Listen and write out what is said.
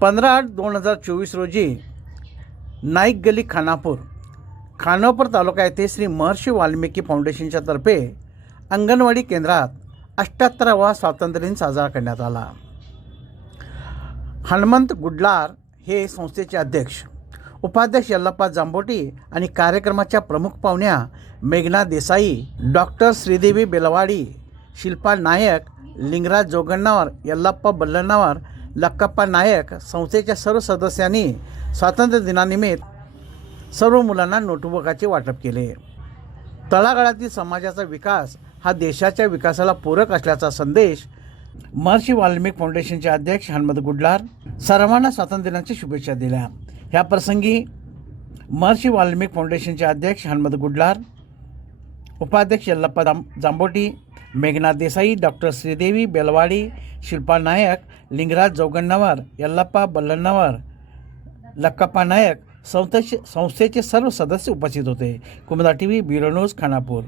पंधरा आठ दोन हजार चोवीस रोजी नाईक गली खानापूर खानापूर तालुका येथे श्री महर्षी वाल्मिकी फाउंडेशनच्या तर्फे अंगणवाडी केंद्रात अष्ट्याहत्तरावा स्वातंत्र्यदिन साजरा करण्यात आला. हनुमंत गुडलार हे संस्थेचे अध्यक्ष उपाध्यक्ष यल्लप्पा जांबोटी आणि कार्यक्रमाच्या प्रमुख पाहुण्या मेघना देसाई डॉक्टर श्रीदेवी बेलवाडी शिल्पा नायक लिंगराज जोगण्णावर यल्लप्पा बल्लण्णावर लक्कप्पा नायक संस्थेच्या सर्व सदस्यांनी स्वातंत्र्य दिनानिमित्त सर्व मुलांना नोटबुकाचे वाटप केले. तळागाळातील समाजाचा विकास हा देशाच्या विकासाला पूरक असल्याचा संदेश महर्षी वाल्मिक फाउंडेशनचे अध्यक्ष हनुमंत गुडलार सर्वांना स्वातंत्र्य दिनाच्या शुभेच्छा दिल्या. ह्या प्रसंगी महर्षी वाल्मिक फाउंडेशनचे अध्यक्ष हनुमंत गुडलार उपाध्यक्ष यल्लप्पा दाम जांबोटी मेघना देसाई डॉक्टर श्रीदेवी बेलवाडी शिल्पा नायक लिंगराज जोगण्णावार यल्लप्पा बल्लण्णावार लक्कप्पा नायक संस्थेचे संस्थेचे सर्व सदस्य उपस्थित होते. Kumuda T V bureau news Khanapur.